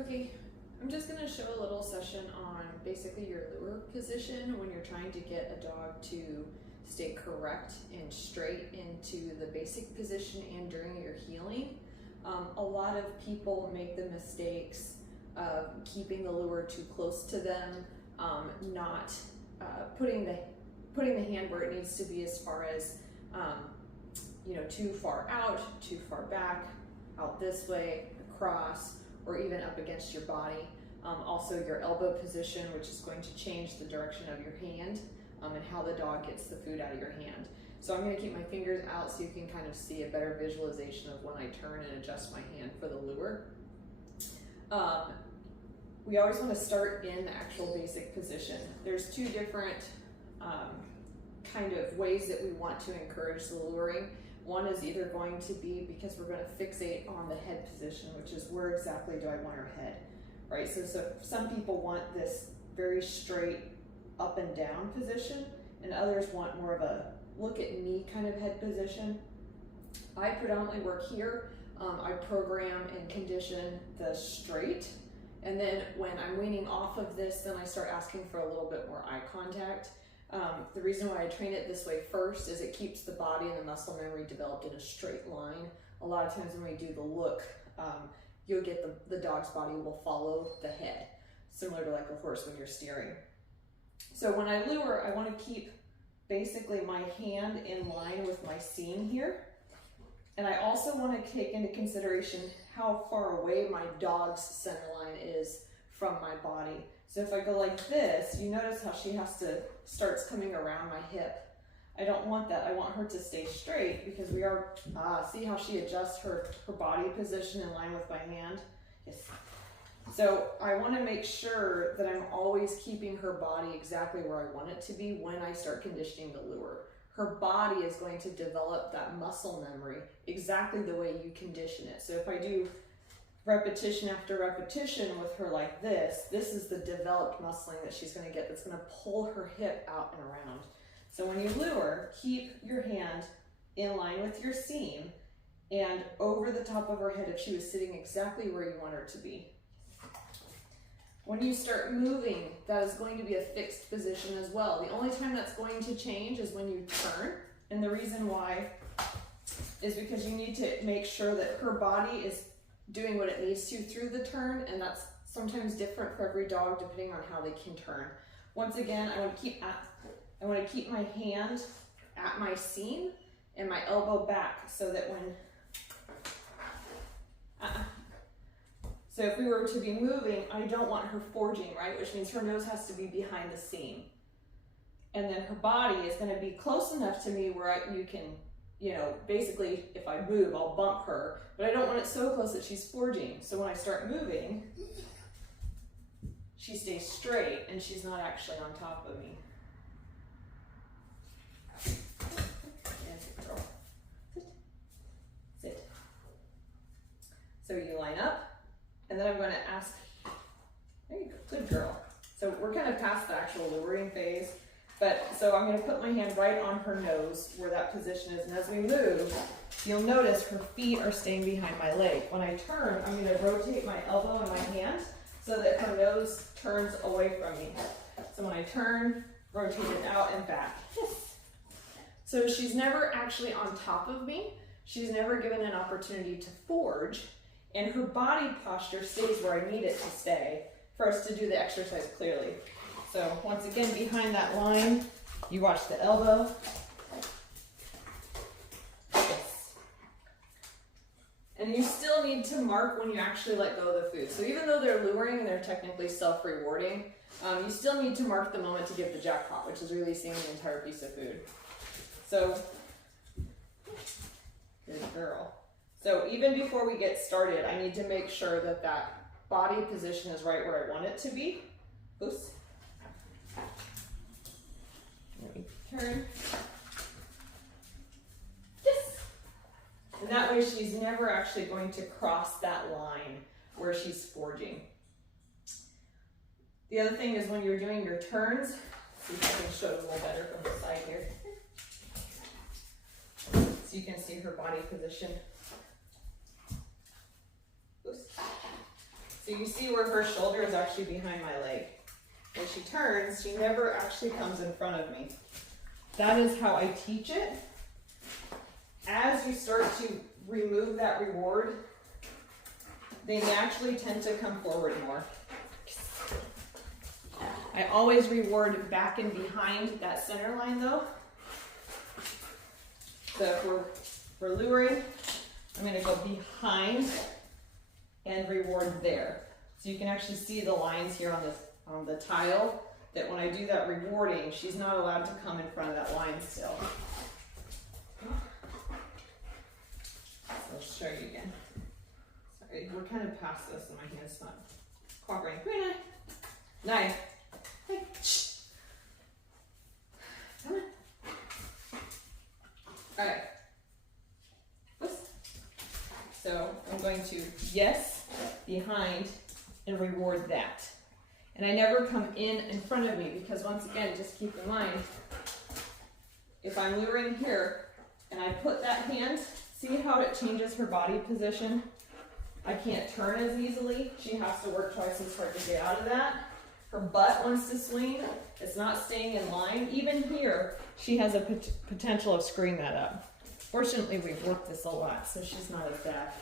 Okay, I'm just going to show a little session on basically your lure position when you're trying to get a dog to stay correct and straight into the basic position and during your heeling. A lot of people make the mistakes of keeping the lure too close to them, not putting the hand where it needs to be as far as too far out, too far back, out this way, across, or even up against your body. Also your elbow position, which is going to change the direction of your hand and how the dog gets the food out of your hand. So I'm going to keep my fingers out so you can kind of see a better visualization of when I turn and adjust my hand for the lure. We always want to start in the actual basic position. There's two different kind of ways that we want to encourage the luring. One is either going to be because we're going to fixate on the head position, which is where exactly do I want her head, right? So some people want this very straight up and down position, and others want more of a look at me kind of head position. I predominantly work here. I program and condition the straight, and then when I'm weaning off of this, then I start asking for a little bit more eye contact. The reason why I train it this way first is it keeps the body and the muscle memory developed in a straight line. A lot of times when we do the look, you'll get the dog's body will follow the head, similar to like a horse when you're steering. So when I lure, I want to keep basically my hand in line with my seam here. And I also want to take into consideration how far away my dog's center line is from my body. So if I go like this, you notice how she starts coming around my hip. I don't want that. I want her to stay straight because we are, see how she adjusts her body position in line with my hand? Yes. So I want to make sure that I'm always keeping her body exactly where I want it to be when I start conditioning the lure. Her body is going to develop that muscle memory exactly the way you condition it. So if I do repetition after repetition with her like this is the developed muscling that she's going to get that's going to pull her hip out and around. So when you lure, keep your hand in line with your seam and over the top of her head if she was sitting exactly where you want her to be. When you start moving, that is going to be a fixed position as well. The only time that's going to change is when you turn, and the reason why is because you need to make sure that her body is doing what it needs to through the turn, and that's sometimes different for every dog depending on how they can turn. Once again, I want to keep my hand at my seam and my elbow back so that when so if we were to be moving, I don't want her forging, right? Which means her nose has to be behind the seam. And then her body is going to be close enough to me where you can, basically if I move, I'll bump her, but I don't want it so close that she's forging. So when I start moving, she stays straight and she's not actually on top of me. Good girl. Sit. So you line up. And then I'm going to ask, there you go, good girl. So we're kind of past the actual luring phase, so I'm going to put my hand right on her nose where that position is. And as we move, you'll notice her feet are staying behind my leg. When I turn, I'm going to rotate my elbow and my hand so that her nose turns away from me. So when I turn, rotate it out and back. So she's never actually on top of me. She's never given an opportunity to forge. And her body posture stays where I need it to stay for us to do the exercise clearly. So once again, behind that line, you watch the elbow. Yes. And you still need to mark when you actually let go of the food. So even though they're luring and they're technically self-rewarding, you still need to mark the moment to give the jackpot, which is releasing the entire piece of food. So, good girl. So even before we get started, I need to make sure that that body position is right where I want it to be. Oops. Let me turn. Yes. And that way she's never actually going to cross that line where she's forging. The other thing is when you're doing your turns, see if I can show it a little better from the side here. So you can see her body position. So you see where her shoulder is actually behind my leg. When she turns, she never actually comes in front of me. That is how I teach it. As you start to remove that reward, they naturally tend to come forward more. I always reward back and behind that center line though. So if we're luring, I'm going to go behind and reward there. So you can actually see the lines here on the tile, that when I do that rewarding, she's not allowed to come in front of that line still. So I'll show you again. Sorry, we're kind of past this and my hand's not cooperating. Come here, knife. Hey. Shh. Come on. All right. Whoops. So I'm going to yes, behind, and reward that. And I never come in front of me, because once again, just keep in mind, if I'm luring here and I put that hand, see how it changes her body position? I can't turn as easily. She has to work twice as hard to get out of that. Her butt wants to swing. It's not staying in line. Even here, she has a potential of screwing that up. Fortunately, we've worked this a lot, so she's not as bad.